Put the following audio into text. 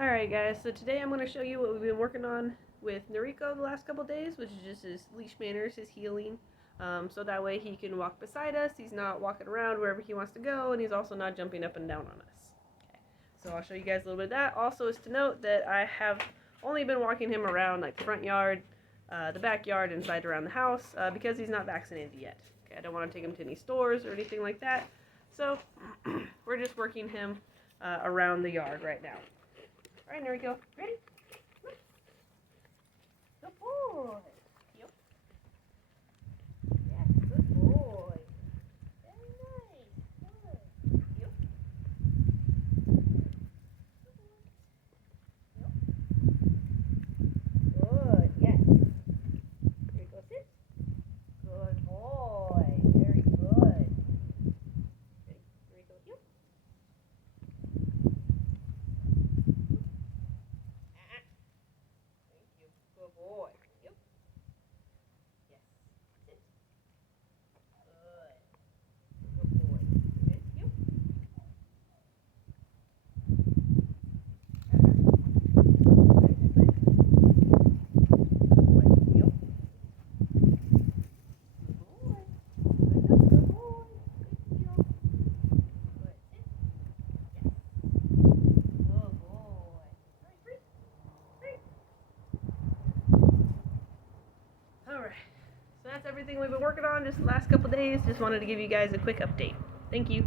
Alright guys, so today I'm going to show you what we've been working on with Noriko the last couple days, which is just his leash manners, his healing. So that way he can walk beside us, he's not walking around wherever he wants to go, and he's also not jumping up and down on us. Okay. So I'll show you guys a little bit of that. Also is to note that I have only been walking him around like the front yard, the backyard, inside around the house, because he's not vaccinated yet. Okay, I don't want to take him to any stores or anything like that. So we're just working him around the yard right now. Alright, Noriko, ready? Good boy. Yep. Yes, good boy. Very nice. Good. Yep. Yep. Good, yes. Noriko, sit. Good boy. Very good. Ready? Noriko, yep. Thank you. Good boy. Yep. Yes. Sit. Good. Good boy. Good. Yep. Alright, so that's everything we've been working on just the last couple days. Just wanted to give you guys a quick update. Thank you.